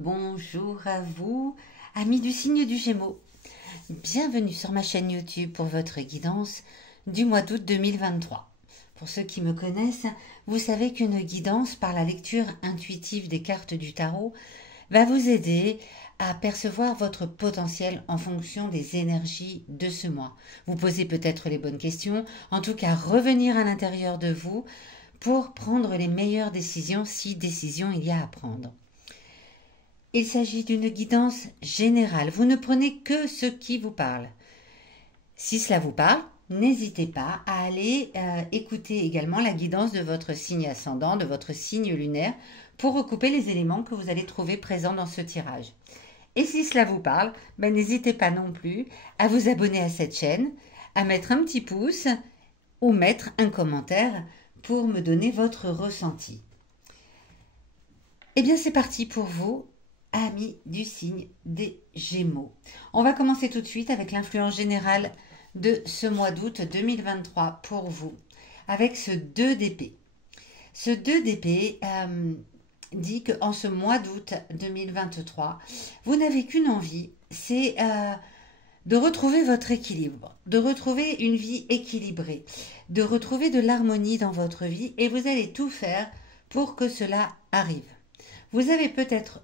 bonjour à vous, amis du signe du Gémeaux. Bienvenue sur ma chaîne YouTube pour votre guidance du mois d'août 2023. Pour ceux qui me connaissent, vous savez qu'une guidance par la lecture intuitive des cartes du tarot va vous aider à percevoir votre potentiel en fonction des énergies de ce mois. Vous posez peut-être les bonnes questions, en tout cas revenir à l'intérieur de vous pour prendre les meilleures décisions si décision il y a à prendre. Il s'agit d'une guidance générale. Vous ne prenez que ce qui vous parle. Si cela vous parle, n'hésitez pas à aller écouter également la guidance de votre signe ascendant, de votre signe lunaire, pour recouper les éléments que vous allez trouver présents dans ce tirage. Et si cela vous parle, n'hésitez pas non plus à vous abonner à cette chaîne, à mettre un petit pouce ou mettre un commentaire pour me donner votre ressenti. Eh bien, c'est parti pour vous, amis du signe des Gémeaux. On va commencer tout de suite avec l'influence générale de ce mois d'août 2023 pour vous, avec ce 2 d'épée. Ce 2 d'épée dit qu'en ce mois d'août 2023, vous n'avez qu'une envie, c'est de retrouver votre équilibre, de retrouver une vie équilibrée, de retrouver de l'harmonie dans votre vie et vous allez tout faire pour que cela arrive. Vous avez peut-être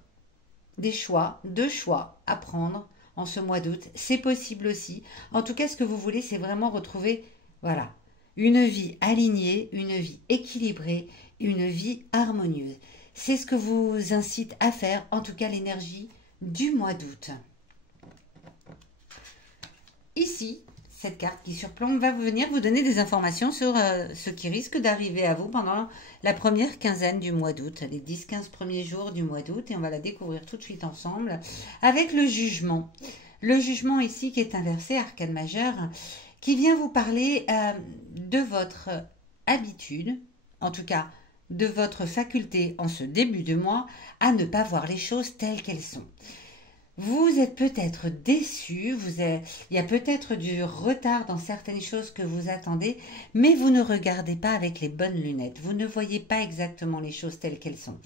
deux choix à prendre en ce mois d'août. C'est possible aussi. En tout cas, ce que vous voulez, c'est vraiment retrouver, voilà, une vie alignée, une vie équilibrée, une vie harmonieuse. C'est ce que vous incite à faire, en tout cas l'énergie du mois d'août. Ici, cette carte qui surplombe va venir vous donner des informations sur ce qui risque d'arriver à vous pendant la première quinzaine du mois d'août, les 10-15 premiers jours du mois d'août, et on va la découvrir tout de suite ensemble avec le jugement. Le jugement ici qui est inversé, arcane majeur, qui vient vous parler de votre habitude, en tout cas de votre faculté en ce début de mois à ne pas voir les choses telles qu'elles sont. Vous êtes peut-être déçu, il y a peut-être du retard dans certaines choses que vous attendez, mais vous ne regardez pas avec les bonnes lunettes. Vous ne voyez pas exactement les choses telles qu'elles sont.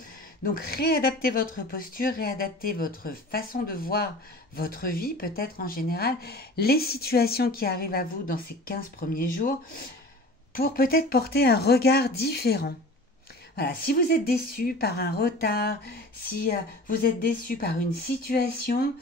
Donc réadaptez votre posture, réadaptez votre façon de voir votre vie, peut-être en général, les situations qui arrivent à vous dans ces 15 premiers jours, pour peut-être porter un regard différent. Voilà, si vous êtes déçu par un retard, si vous êtes déçu par une situation,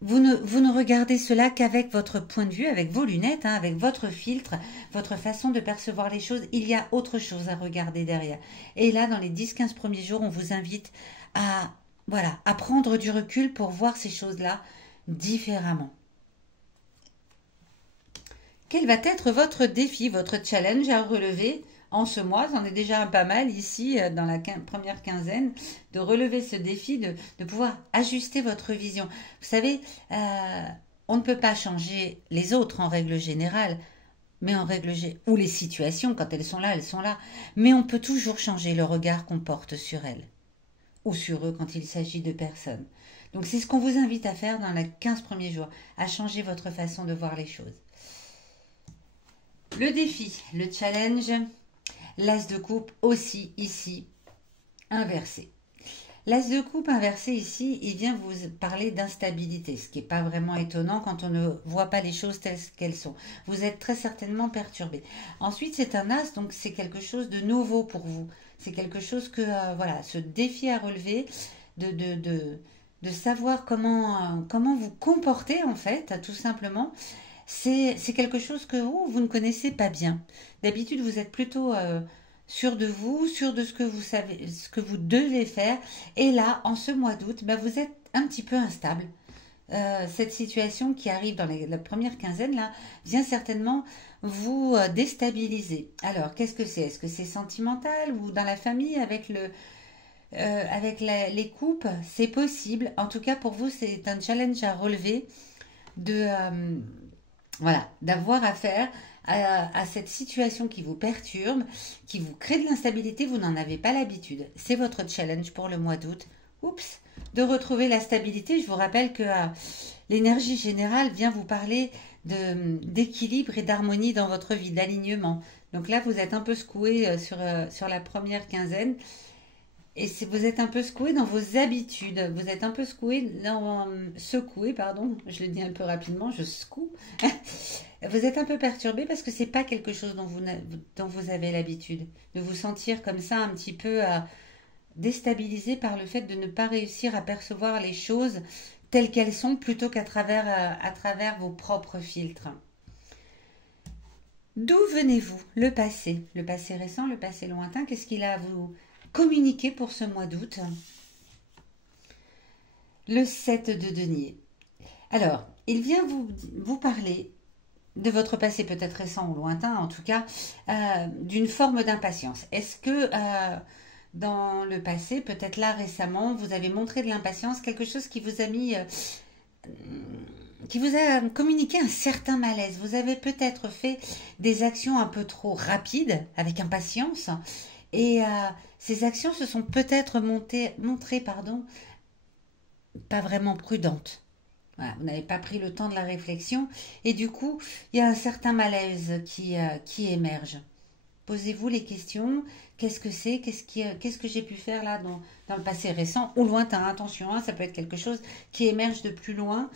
vous ne regardez cela qu'avec votre point de vue, avec vos lunettes, avec votre filtre, votre façon de percevoir les choses. Il y a autre chose à regarder derrière. Et là, dans les 10-15 premiers jours, on vous invite à prendre du recul pour voir ces choses-là différemment. Quel va être votre défi, votre challenge à relever en ce mois? C'en est déjà un pas mal ici dans la première quinzaine, de relever ce défi, de pouvoir ajuster votre vision. Vous savez, on ne peut pas changer les autres en règle générale, mais ou les situations, quand elles sont là, mais on peut toujours changer le regard qu'on porte sur elles, ou sur eux quand il s'agit de personnes. Donc c'est ce qu'on vous invite à faire dans les 15 premiers jours, à changer votre façon de voir les choses. Le défi, le challenge, l'as de coupe aussi ici, inversé. L'as de coupe inversé ici, il vient vous parler d'instabilité, ce qui n'est pas vraiment étonnant quand on ne voit pas les choses telles qu'elles sont. Vous êtes très certainement perturbé. Ensuite, c'est un as, donc c'est quelque chose de nouveau pour vous. C'est quelque chose que, ce défi à relever, de savoir comment vous comporter en fait, tout simplement. C'est quelque chose que vous ne connaissez pas bien. D'habitude, vous êtes plutôt sûr de vous, sûr de ce que vous savez, ce que vous devez faire. Et là, en ce mois d'août, vous êtes un petit peu instable. Cette situation qui arrive dans la première quinzaine, là, vient certainement vous déstabiliser. Alors, qu'est-ce que c'est? Est-ce que c'est sentimental ou dans la famille avec les coupes? C'est possible. En tout cas, pour vous, c'est un challenge à relever d'avoir affaire à cette situation qui vous perturbe, qui vous crée de l'instabilité, vous n'en avez pas l'habitude. C'est votre challenge pour le mois d'août. De retrouver la stabilité. Je vous rappelle que l'énergie générale vient vous parler d'équilibre et d'harmonie dans votre vie, d'alignement. Donc là, vous êtes un peu secoué sur la première quinzaine. Et vous êtes un peu secoué dans vos habitudes. Vous êtes un peu secoué, pardon. Je le dis un peu rapidement, je secoue. Vous êtes un peu perturbé parce que c'est pas quelque chose dont vous avez l'habitude. De vous sentir comme ça un petit peu déstabilisé par le fait de ne pas réussir à percevoir les choses telles qu'elles sont plutôt à travers vos propres filtres. D'où venez-vous? Le passé récent, le passé lointain, qu'est-ce qu'il a à vous communiquer pour ce mois d'août? Le 7 de denier. Alors, il vient vous parler de votre passé peut-être récent ou lointain, en tout cas, d'une forme d'impatience. Est-ce que dans le passé, peut-être là récemment, vous avez montré de l'impatience, quelque chose qui vous a qui vous a communiqué un certain malaise. Vous avez peut-être fait des actions un peu trop rapides, avec impatience, et ces actions se sont peut-être montrées, pas vraiment prudentes. Voilà, vous n'avez pas pris le temps de la réflexion, et du coup, il y a un certain malaise qui émerge. Posez-vous les questions. Qu'est-ce que c'est? Qu'est-ce que j'ai pu faire là dans le passé récent ou lointain? Attention, hein, ça peut être quelque chose qui émerge de plus loin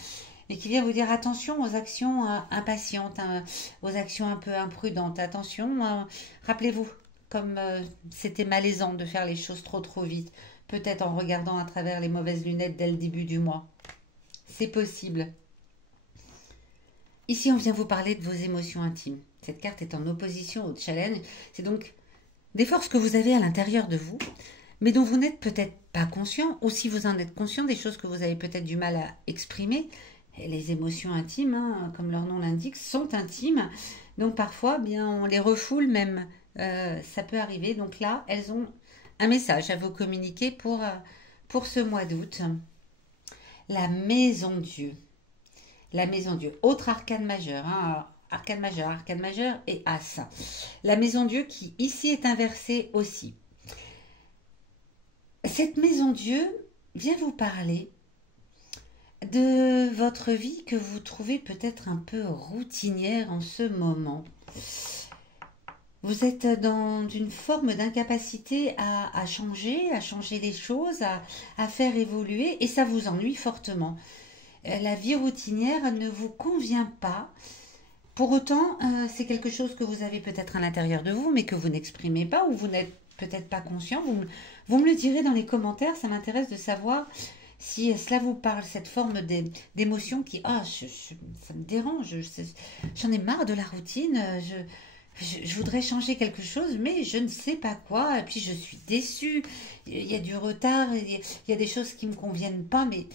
et qui vient vous dire attention aux actions impatientes, hein, aux actions un peu imprudentes. Attention, rappelez-vous, comme c'était malaisant de faire les choses trop vite, peut-être en regardant à travers les mauvaises lunettes dès le début du mois. C'est possible. Ici, on vient vous parler de vos émotions intimes. Cette carte est en opposition au challenge. C'est donc des forces que vous avez à l'intérieur de vous, mais dont vous n'êtes peut-être pas conscient, ou si vous en êtes conscient, des choses que vous avez peut-être du mal à exprimer. Et les émotions intimes, hein, comme leur nom l'indique, sont intimes. Donc parfois, bien, on les refoule même. Ça peut arriver. Donc là, elles ont un message à vous communiquer pour ce mois d'août. La maison Dieu. La maison Dieu. Autre arcane majeur. Hein, arcane majeur et As. La maison Dieu qui ici est inversée aussi. Cette maison Dieu vient vous parler de votre vie que vous trouvez peut-être un peu routinière en ce moment. Vous êtes dans une forme d'incapacité à changer les choses, à faire évoluer et ça vous ennuie fortement. La vie routinière ne vous convient pas. Pour autant, c'est quelque chose que vous avez peut-être à l'intérieur de vous, mais que vous n'exprimez pas ou vous n'êtes peut-être pas conscient. Vous me le direz dans les commentaires, ça m'intéresse de savoir si cela vous parle, cette forme d'émotion qui, ça me dérange, j'en ai marre de la routine, je voudrais changer quelque chose, mais je ne sais pas quoi, et puis je suis déçue, il y a du retard, il y a des choses qui ne me conviennent pas, mais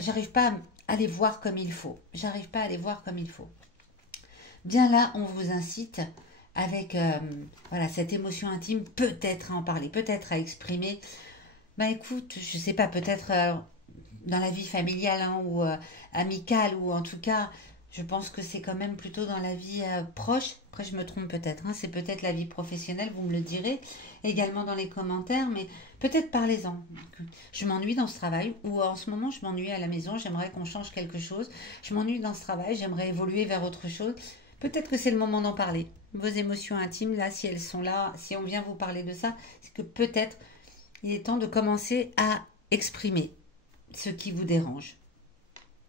j'arrive pas à les voir comme il faut. J'arrive pas à les voir comme il faut. Bien là, on vous incite avec voilà, cette émotion intime, peut-être à en parler, peut-être à exprimer. Bah écoute, je sais pas, peut-être dans la vie familiale hein, ou amicale, ou en tout cas, je pense que c'est quand même plutôt dans la vie proche. Après, je me trompe peut-être, hein, c'est peut-être la vie professionnelle, vous me le direz également dans les commentaires, mais peut-être parlez-en. Je m'ennuie dans ce travail, ou en ce moment, je m'ennuie à la maison, j'aimerais qu'on change quelque chose. Je m'ennuie dans ce travail, j'aimerais évoluer vers autre chose. Peut-être que c'est le moment d'en parler. Vos émotions intimes, là, si elles sont là, si on vient vous parler de ça, c'est que peut-être il est temps de commencer à exprimer ce qui vous dérange.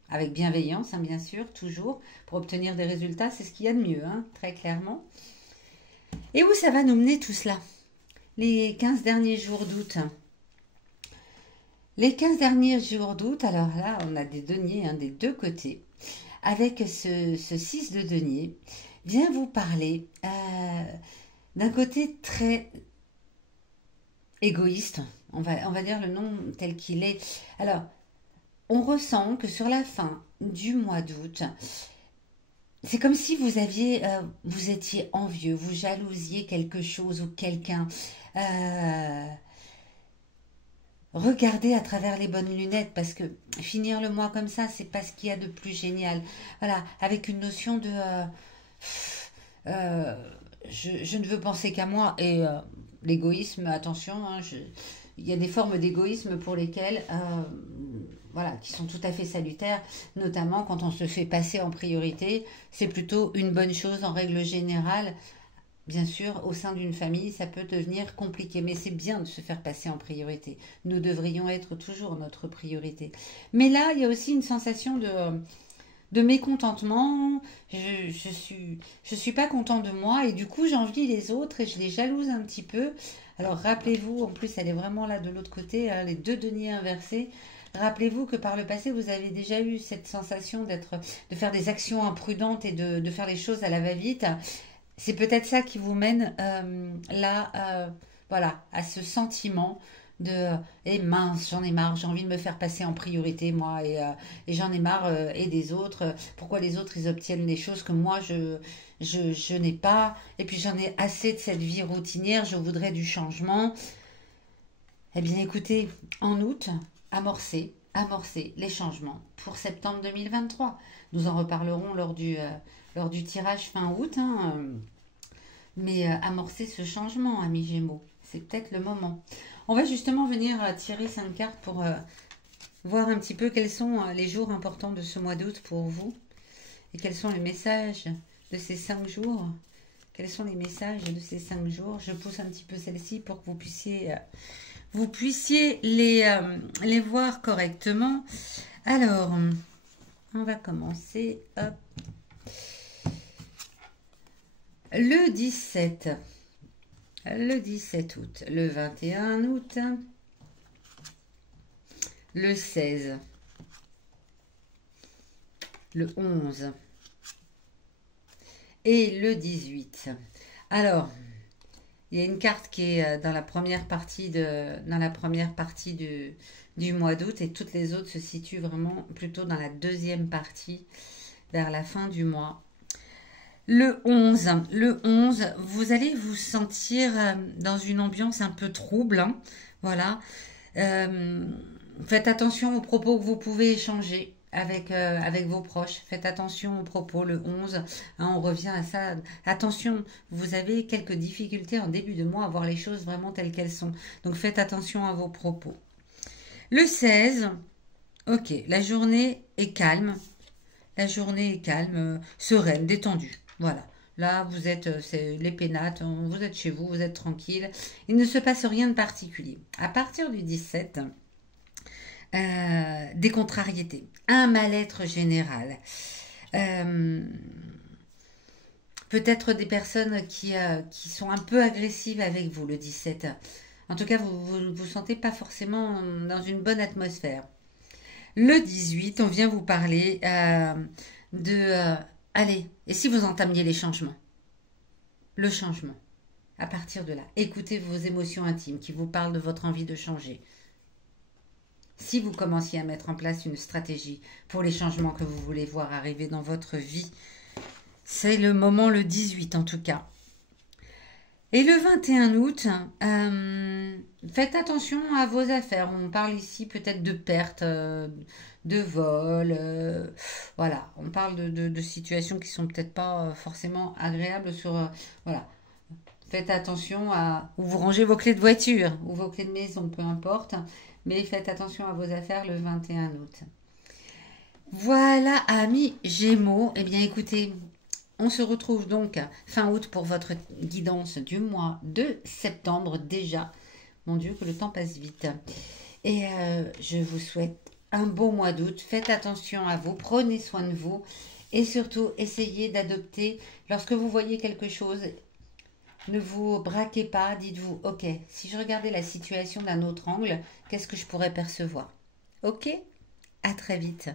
Avec bienveillance, hein, bien sûr, toujours, pour obtenir des résultats, c'est ce qu'il y a de mieux, hein, très clairement. Et où ça va nous mener tout cela? Les 15 derniers jours d'août. Les 15 derniers jours d'août, alors là, on a des deniers hein, des deux côtés. Avec ce 6 de denier, vient vous parler d'un côté très égoïste, on va dire le nom tel qu'il est. Alors, on ressent que sur la fin du mois d'août, c'est comme si vous étiez envieux, vous jalousiez quelque chose ou quelqu'un. Regardez à travers les bonnes lunettes parce que finir le mois comme ça, c'est pas ce qu'il y a de plus génial. Voilà, avec une notion de je ne veux penser qu'à moi et l'égoïsme, attention, hein, il y a des formes d'égoïsme pour lesquelles voilà, qui sont tout à fait salutaires, notamment quand on se fait passer en priorité. C'est plutôt une bonne chose en règle générale Bien sûr, au sein d'une famille, ça peut devenir compliqué, mais c'est bien de se faire passer en priorité. Nous devrions être toujours notre priorité. Mais là, il y a aussi une sensation de mécontentement. Je suis pas content de moi et du coup, j'envie les autres et je les jalouse un petit peu. Alors, rappelez-vous, en plus, elle est vraiment là de l'autre côté, hein, les deux deniers inversés. Rappelez-vous que par le passé, vous avez déjà eu cette sensation de faire des actions imprudentes et de faire les choses à la va-vite. C'est peut-être ça qui vous mène là, voilà, à ce sentiment de eh mince, j'en ai marre, j'ai envie de me faire passer en priorité, moi, et j'en ai marre, et des autres. Pourquoi les autres, ils obtiennent les choses que moi, je n'ai pas. Et puis j'en ai assez de cette vie routinière, je voudrais du changement. Eh bien, écoutez, en août, amorcez les changements pour septembre 2023. Nous en reparlerons lors du tirage fin août, hein, mais amorcer ce changement, amis Gémeaux, c'est peut-être le moment. On va justement venir tirer 5 cartes pour voir un petit peu quels sont les jours importants de ce mois d'août pour vous et quels sont les messages de ces 5 jours. Quels sont les messages de ces 5 jours? Je pousse un petit peu celle-ci pour que vous puissiez les voir correctement. Alors, on va commencer. Hop. Le 17 août, le 21 août, le 16, le 11 et le 18. Alors, il y a une carte qui est dans la première partie du mois d'août et toutes les autres se situent vraiment plutôt dans la deuxième partie, vers la fin du mois. Le 11, vous allez vous sentir dans une ambiance un peu trouble, hein, voilà. Euh, Faites attention aux propos que vous pouvez échanger avec vos proches. Faites attention aux propos le 11, hein, on revient à ça. Attention, vous avez quelques difficultés en début de mois à voir les choses vraiment telles qu'elles sont. Donc faites attention à vos propos. Le 16, ok, la journée est calme. La journée est calme, sereine, détendue. Voilà. Là, vous êtes, c'est les pénates, vous êtes chez vous, vous êtes tranquille. Il ne se passe rien de particulier. À partir du 17, des contrariétés, un mal-être général. Euh, Peut-être des personnes qui sont un peu agressives avec vous le 17. En tout cas, vous vous sentez pas forcément dans une bonne atmosphère. Le 18, on vient vous parler de... allez, et si vous entamiez les changements? Le changement. À partir de là, écoutez vos émotions intimes qui vous parlent de votre envie de changer. Si vous commenciez à mettre en place une stratégie pour les changements que vous voulez voir arriver dans votre vie, c'est le moment le 18 en tout cas. Et le 21 août, faites attention à vos affaires. On parle ici peut-être de perte, de vol. Voilà, on parle de situations qui sont peut-être pas forcément agréables sur... voilà, faites attention à où vous rangez vos clés de voiture ou vos clés de maison, peu importe. Mais faites attention à vos affaires le 21 août. Voilà, amis Gémeaux. Eh bien, écoutez, on se retrouve donc fin août pour votre guidance du mois de septembre déjà. Mon Dieu, que le temps passe vite. Et je vous souhaite un beau mois d'août. Faites attention à vous, prenez soin de vous. Et surtout, essayez d'adopter, lorsque vous voyez quelque chose, ne vous braquez pas. Dites-vous, ok, si je regardais la situation d'un autre angle, qu'est-ce que je pourrais percevoir? Ok, à très vite.